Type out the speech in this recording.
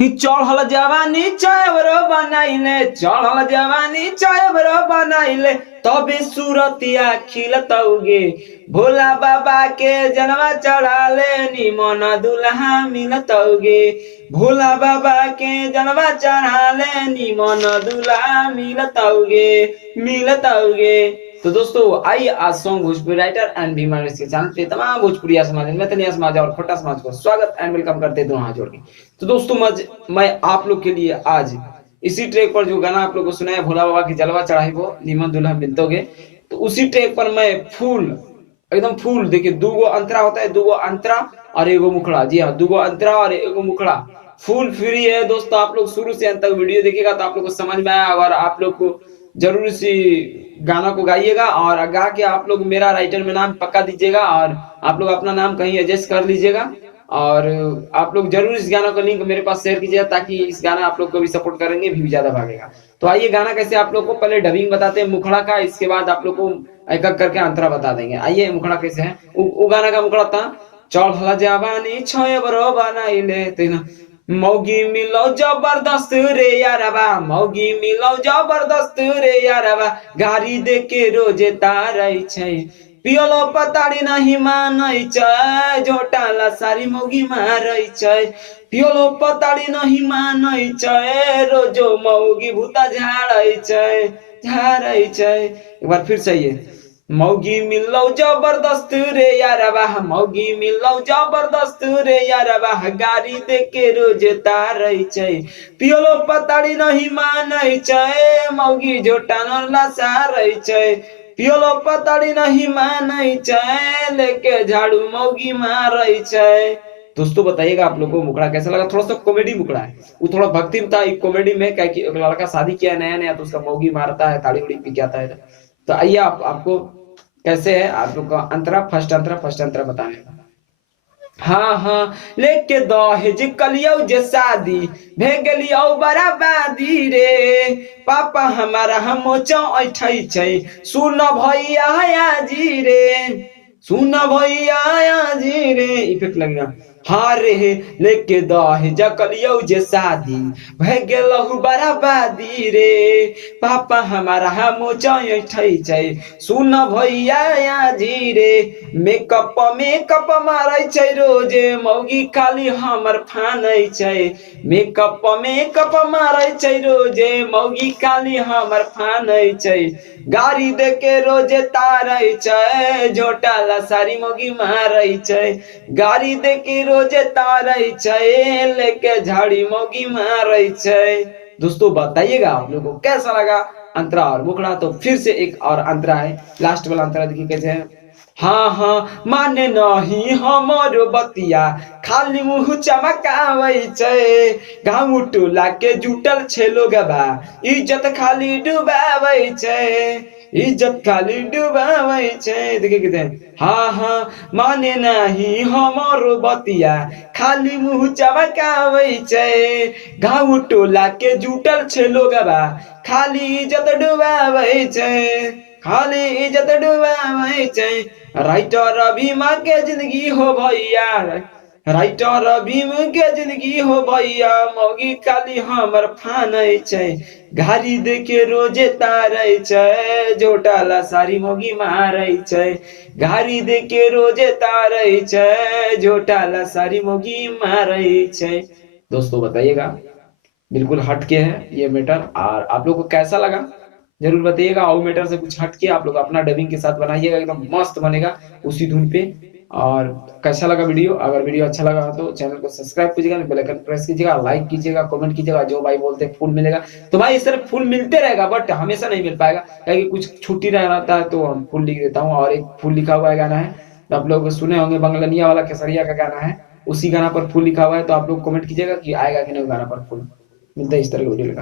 चढ़ल जवानी चायबरो बनाइले, चढ़ल जवानी चायबरो बनाइले, तबे सूरतिया खिलतौगे। भोला बाबा के जनवा चढ़ाले, निमन दुल्हा मिलतौगे। भोला बाबा के जनवा चढ़ाले, निमन दुल्हा मिलतौगे। तो दोस्तों आइए आज song Bhojpuri writer and Bhima के चैनल पे तमाम भोजपुरी समाज मैथिली समाज और खोटा समाज को स्वागत एंड वेलकम करते हैं दोनों हाथ जोड़ के। तो दोस्तों मैं आप लोग के लिए आज इसी ट्रैक पर जो गाना आप लोग को सुनाया, भोला बाबा की जलवा चढ़ाई वो निमन दुल्हा मिलतोगे, तो उसी ट्रैक पर मैं फुल एकदम फुल देखिए, दूगो अंतरा होता है, दूगो अंतरा और एगो मुखड़ा। जी हाँ, दूगो अंतरा और एगो मुखड़ा फुल फ्री है दोस्तों। आप लोग शुरू से अंत तक वीडियो देखिएगा तो आप लोग को समझ में आया, और आप लोग को जरूर सी गाना को गाइएगा और गा के आप लोग मेरा राइटर में नाम पक्का दीजिएगा, और आप लोग अपना नाम कहीं एडजस्ट कर लीजिएगा। और आप लोग जरूर इस गाना का लिंक मेरे पास शेयर कीजिएगा, ताकि इस गाना आप लोग को भी सपोर्ट करेंगे, व्यू ज्यादा भागेगा। तो आइए गाना कैसे आप लोग को पहले डबिंग बताते हैं मुखड़ा का, इसके बाद आप लोग को एक एक करके अंतरा बता देंगे। आइए मुखड़ा कैसे है। वो गाना का मुखड़ा था, चढ़ल जवानी छयबरो बनाइले, मौगी मिलो जबरदस्त रे यारबा, मौगी मिलो जबरदस्त रे यारबा, गाड़ी दे के रोजे तारै छै, पियलो पताड़ी नहीं मानै छै, झोटाला सारी मौगी मारै छै, पियलो पताड़ी नहीं मानै छै, रोजो मौगी भूता झाड़ै छै। एक बार फिर से ये, मौगी मिलौ जबरदस्त रे यारबा, मौगी मिलौ जबरदस्त रे यारबा, गाड़ी दे के रोज तारै छै, पियलो पताड़ी नहीं मानै छै, मौगी झोटानो लसारै छै, पियलो पताड़ी नहीं मानै छै, लेके झाड़ू मौगी मारै छै। दोस्तों बताइएगा आप लोगों को मुखड़ा कैसा लगा। थोड़ा सा कॉमेडी मुखड़ा है, वो थोड़ा भक्ति था एक कॉमेडी में, क्या कि लड़का शादी किया नया नया, तो उसका मौगी मारता है, ताड़ी उड़ी पी के आता है। तो आइए आपको कैसे है आप लोग का अंतरा फर्स्ट अंतरा बताने का। हाँ हाँ, लेके दहेज कलियो जे शादी भे गेलियो बराबादी रे, पापा हमारा हम ऐठै छै, सुन भैया जी रे, सुन भैया जी रे, इफेक्ट लगेगा। हाँ रे, लेके दहेज कलियो जे शादी भे गेलहु बराबादी रे, पापा हमारा हम ऐठै छै, सुन भैया जी रे, मेकअप मारै छै रोजे, मौगी खाली हमर फानै छै, मेकअप मारै छै रोजे, मौगी खाली हमर फानै छै, गाड़ी दे के रोजे तारै छै, झोटाला सारी मौगी मारै छै, गाड़ी दे के रोजे तारै छै, लेके झाड़ी मौगी मारै छै। दोस्तों बताइएगा आप लोगों को कैसा लगा अंतरा और मुखड़ा। तो फिर से एक और अंतरा है, लास्ट वाला अंतरा देखिए कैसे है। हाँ हाँ, माने नहीं हमरो बतिया, खाली मुंह चमकावै छै, गाँव टोला के जुटल छे लोगबा, इज्जत खाली डुबावै छै, इज्जत खाली डुबावै छै। देखिए कितने, हाँ हाँ, माने नहीं हमरो बतिया, खाली मुंह चमकावै छै, गाँव टोला के जुटल छे लोगबा, खाली इज्जत डुबावै छै, खाली इज्जत डुबावै छै। राइटर भीमा के जिंदगी हो भैया, राइटर भीम के जिंदगी हो भैया, मौगी खाली हमर फानै छै, गाड़ी दे के रोजे तारै छै, झोटाला सारी मौगी मारै छै, गाड़ी दे के रोजे तारै छै, झोटाला सारी मौगी मारै छै। दोस्तों बताइएगा, बिल्कुल हटके है ये मैटर, और आप लोग को कैसा लगा जरूर बताइएगा। और मैटर से कुछ हटके आप लोग अपना डबिंग के साथ बनाइएगा, एकदम मस्त बनेगा उसी धुन पे। और कैसा लगा वीडियो, अगर वीडियो अच्छा लगा तो चैनल को सब्सक्राइब कीजिएगा, बेल आइकन प्रेस कीजिएगा, लाइक कीजिएगा, कमेंट कीजिएगा। जो भाई बोलते हैं फुल मिलेगा, तो भाई इस तरह फुल मिलते रहेगा, बट हमेशा नहीं मिल पाएगा, क्योंकि कुछ छुट्टी रहता है तो हम फुल लिख देता हूँ। और एक फुल लिखा हुआ है गाना है, तो आप लोग सुने होंगे, बंगलनिया वाला केसरिया का गाना है, उसी गाना पर फुल लिखा हुआ है, तो आप लोग कमेंट कीजिएगा कि आएगा कि नहीं गाना पर फुल। मिलता है इस तरह का वीडियो।